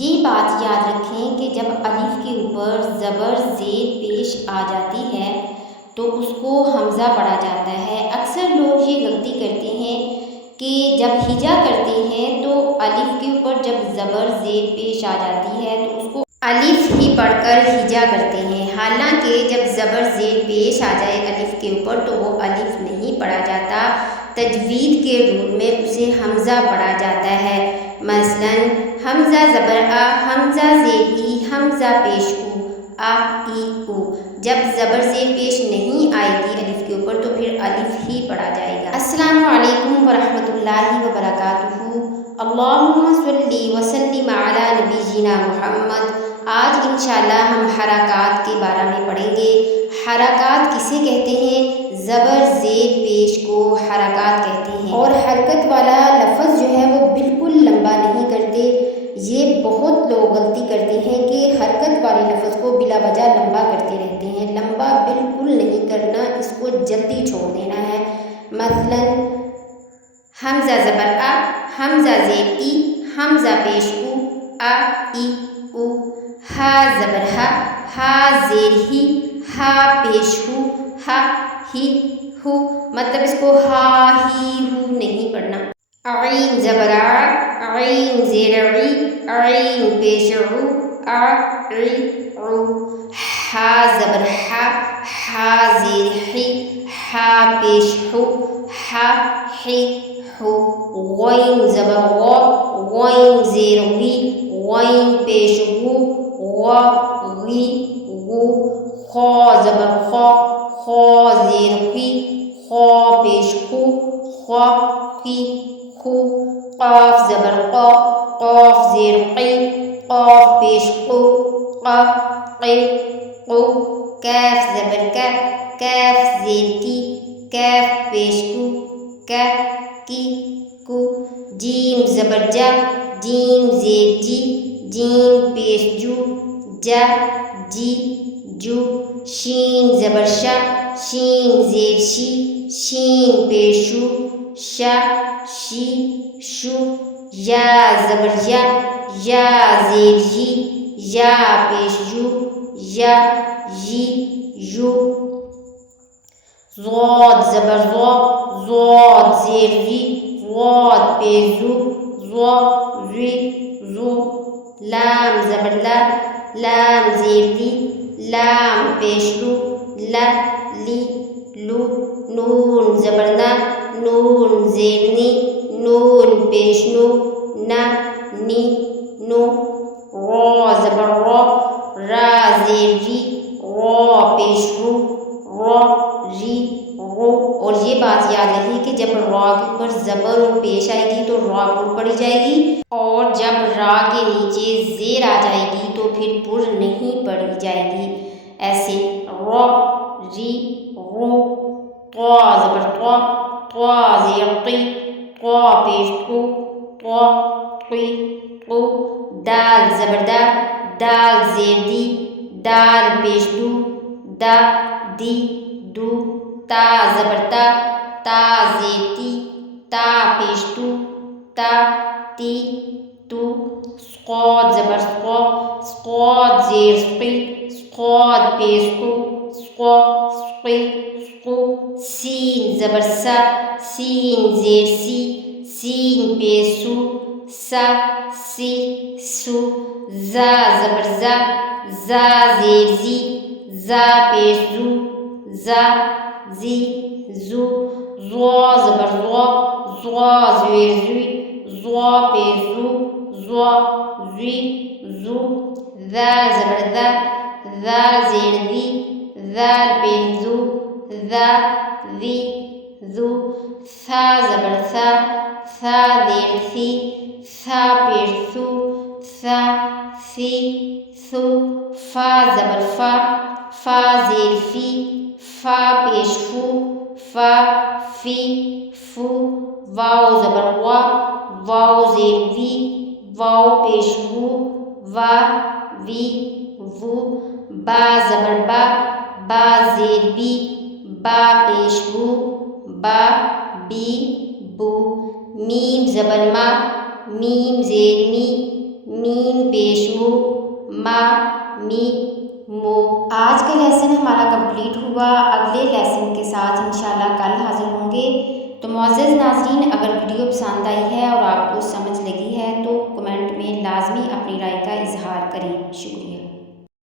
یہ بات یاد رکھیں کہ جب الف کے اوپر زبر زیر پیش آ جاتی ہے تو اس کو حمزہ پڑھا جاتا ہے۔ اکثر لوگ یہ غلطی کرتے ہیں کہ جب ہجا کرتے ہیں تو الف کے اوپر جب زبر زیر پیش آ جاتی ہے تو اس کو الف ہی پڑھ کر ہجا کرتے ہیں، حالانکہ جب زبر زیر پیش آ جائے الف کے اوپر تو وہ الف نہیں پڑھا جاتا، تجوید کے رول میں اسے حمزہ پڑھا جاتا ہے۔ مثلاً حمزہ زبر آ، حمزہ زیر ای، حمزہ پیش او، آ ای او۔ جب زبر زیر پیش نہیں آئے گی الف کے اوپر تو پھر الف ہی پڑھا جائے گا۔ السلام علیکم ورحمۃ اللہ وبرکاتہ۔ اللہم صلی وسلم علی نبینا محمد۔ آج انشاءاللہ ہم حرکات کے بارے میں پڑھیں گے۔ حرکات کسے کہتے ہیں؟ زبر زیر پیش کو حرکات کہتے ہیں، اور حرکت والا لفظ جو ہے وہ بالکل لمبا نہیں کرتے۔ یہ بہت لوگ غلطی کرتے ہیں کہ حرکت والے لفظ کو بلا وجہ لمبا کرتے رہتے ہیں۔ لمبا بالکل نہیں کرنا، اس کو جلدی چھوڑ دینا ہے۔ مثلاً حمزہ زبر آ، حمزہ زیر ای، حمزہ پیش او، آ ای او۔ ہا زبر ہا، ہا زیر ہی، ہا پیش ہو، ہا ہی ہو۔ مطلب اس کو ہا ہی ہو نہیں پڑھنا۔ عین زبر آ، عین زیر عی، عین پیش عو، آ عی عو۔ ہا زبر ہا، ہا زیر حی، ہا پیش ہو، ہا حی ہو۔ غین زبر غو، غین زیر غی، غین پیش غو، غا غی غو۔ خا زبر خا، خا زیر خی، خا پیش خو، خا خی خو۔ قاف زبر قا، قاف زیر قی، قاف پیش قو، قا قی قو۔ کاف زبر کا، کاف زیر کی، کاف پیش کو، کا کی کو۔ جیم زبر جا، جیم زیر جی، جیم پیش جو، جا جی جو۔ شین زبر شا، شین زیر شی، شین پیش شو، شا شی شو۔ یا زبر یا، یا زیر جی، یا پیش جو، یا جی یو۔ ضاد زبر ضا، ضاد زیر ذی، ضاد پیش ذو، ضا ذی ذو۔ لام زبر لا، لام زیر لی، لام پیش لو، لا لی لو۔ نون زبر نا، نون زیر نی، نون پیش نو، نا نی نو۔ را زبر را، را زیر ری، را پیش رو، را ری رو۔ اور یہ بات یاد رہے کہ جب را کے اوپر زبر پیش آئے گی تو را پر پڑھی جائے گی، اور جب را کے نیچے زیر آ جائے گی تو پھر پر نہیں پڑھی جائے گی۔ ایسے را ری رو۔ طا زبر طا، طا زیر قی، طا پیش قو، طا قی قو۔ دال زبر دا، دال زیر دی، دال پیش دو، دا دی دو۔ تا زبر تا، تا زیر تی، تا پیش تو، تا تی تو۔ صاد زبر صا، صاد زیر سقی، صاد پیش قو، صا سقی سقو۔ سین زبر سا، سین زیر سی، سین پیش سو، سا سی سو۔ زا زبر زا، زا زیر زی، زا پیش زو، زا زی زو۔ ضا زبر ضا، ضا زیر زوی، ضا پیش زو، ضا زوی زو۔ ذال زبر ذا، ذال زیر ذی، ذال پیش ذو، ذا ذی ذو۔ ثا زبر ثا، ثا زیر ثی، ثا پیش ثو، ثا ثی ثو۔ فا زبر فا، فا زیر فی، فا پیش فو، فا فی فو۔ واو زبر وا، واو زیر وی، واو پیش وو، وا وی وو۔ با زبر با، با زیر بی، با پیش بو، با بی بو۔ میم زبر ما، میم زیر می، میم پیش مو ما می مو۔ آج کا لیسن ہمارا کمپلیٹ ہوا، اگلے لیسن کے ساتھ انشاءاللہ کل حاضر ہوں گے۔ تو معزز ناظرین، اگر ویڈیو پسند آئی ہے اور آپ کو سمجھ لگی